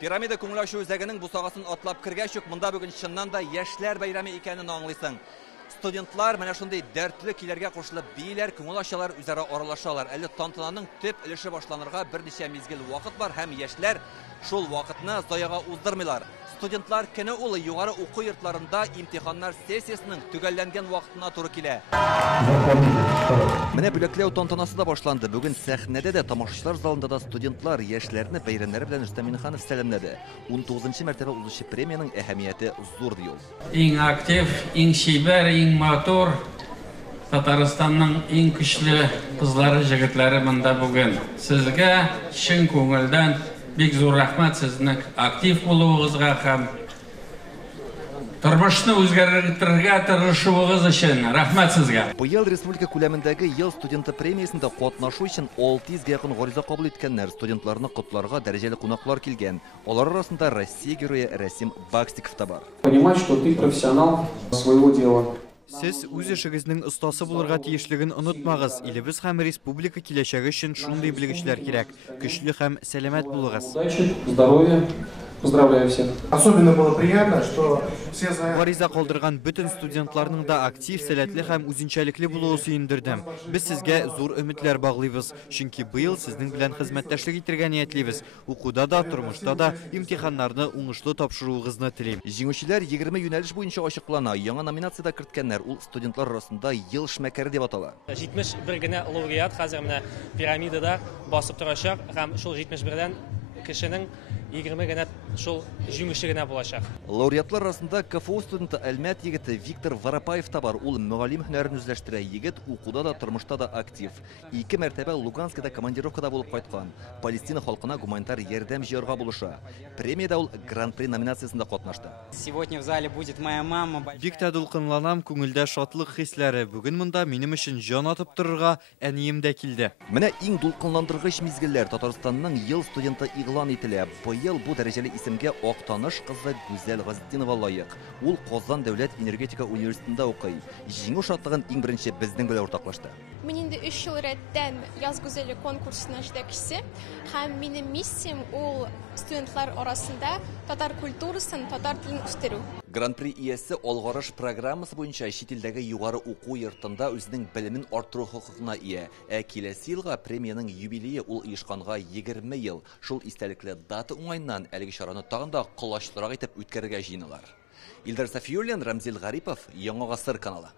Пирамида күңелашу үзәгенең бу сагасын атлап кергәч үк монда бүген чыннан да яшьләр бәйрәме икәнен аңлыйсың. Студентлар менә шундый дәртле көйләргә кушылып бийләр, күңел ачалар, үзара аралашалар. Әле тантананың төп өлеше башланырга берничә мизгел вакыт бар һәм яшьләр шул вакытны заяга уздырмыйлар. Студентлар көне улы югары уку йортларында имтиханнар сессиясының төгәлләнгән вакытына туры килә. Менә бүләкләү тантанасы да башланды. Бүген сәхнәдә дә, тамашачылар залында да студентлар яшьләрне бәйрәмнәре белән Рөстәм Миннеханов сәламләде. 19нчы мәртәбә узучы премияның әһәмияте зур ди ул. Иң актив, иң шибәр, иң матур Татарстанның иң көчле кызлары, җегетләре монда бүген. Сезгә чын күңелдән бик зур рәхмәт сезнең актив булуыгызга һәм тормышны үзгәртергә тырышуыгыз өчен. Рәхмәт сезгә. Быел республика күләмендәге ел студенты премиясендә катнашу өчен 600-га якын гариза кабул иткәннәр. Студентларны котларга дәрәҗәле кунаклар килгән. Алар арасында Россия герое Расим Бакстиков та бар. Понимать, что ты профессионал своего дела. Сез үз эшегезнең остасы булырга тиешлеген онытмагыз. Илебез һәм республика киләчәге өчен шундый белгечләр кирәк. Көчле һәм сәламәт булыгыз. Удачи, здоровья. Поздравляю всех. Особенно было приятно, что все за... Гариза калдырган бөтен студентларның да актив, сәләтле һәм үзенчәлекле булуы сөендердем. Без сезгә зур өметләр баглыйбыз, чөнки быел сезнең белән хезмәттәшлек итәргә ниятлибез. Укуда да, тормышта да имтиханнарны уңышлы тапшыруыгызны телим. Җиңүчеләр 20 юнәлеш буенча ачыклана. Яңа номинациядә керткәннәр ул студентлар арасында ел эшмәкәре дип атала. 71 генә лауреат хәзер менә пирамидада басып торачак һәм шул 71дән кешенең 20 генә шул җиңүче генә булачак. Лауреатлар арасында КФУ студенты Әлмәт егете Виктор Воропаев та бар. Ул мөгаллим һөнәрен үзләштерә. Егет укуда да, тормышта да актив. 2 мәртәбә Луганскида командировкада булып кайткан. Палестина халкына гуманитар ярдәм җыярга булыша. Премиядә ул Гран-при номинациясендә катнашты. Сегодня в зале будет моя мама. Бик тә дулкынланам, күңелдә шатлык хисләре. Бүген монда минем өчен җан атып торырга әнием дә килде. Менә иң дулкынландыргыч мизгелләр Татарстанның ел студенты игълан ителә. Быел бу дәрәҗәле исемгә Актаныш кызы Гүзәл Газетдинова лаек. Ул Казан дәүләт энергетика университетында укый. Җиңү шатлыгын иң беренче безнең белән уртаклашты. Мин инде 3 ел рәттән яз гүзәллек конкурсына җитәкчесе һәм минем миссиям ул студентлар арасында татар культурасын, татар телен үстерү. Гран-при иясе алгарыш программасы буенча чит илдәге югары уку йортында үзенең белемен арттыру хокукына ия. Киләсе елга премияның юбилее ул оешканга 20 ел. Шул истәлекле дата уңайыннан әлеге чараны тагын да колачлырак итеп үткәрергә җыеналар. Илдар Сафиуллин, Рамзил Гарипов, Яңа гасыр каналы.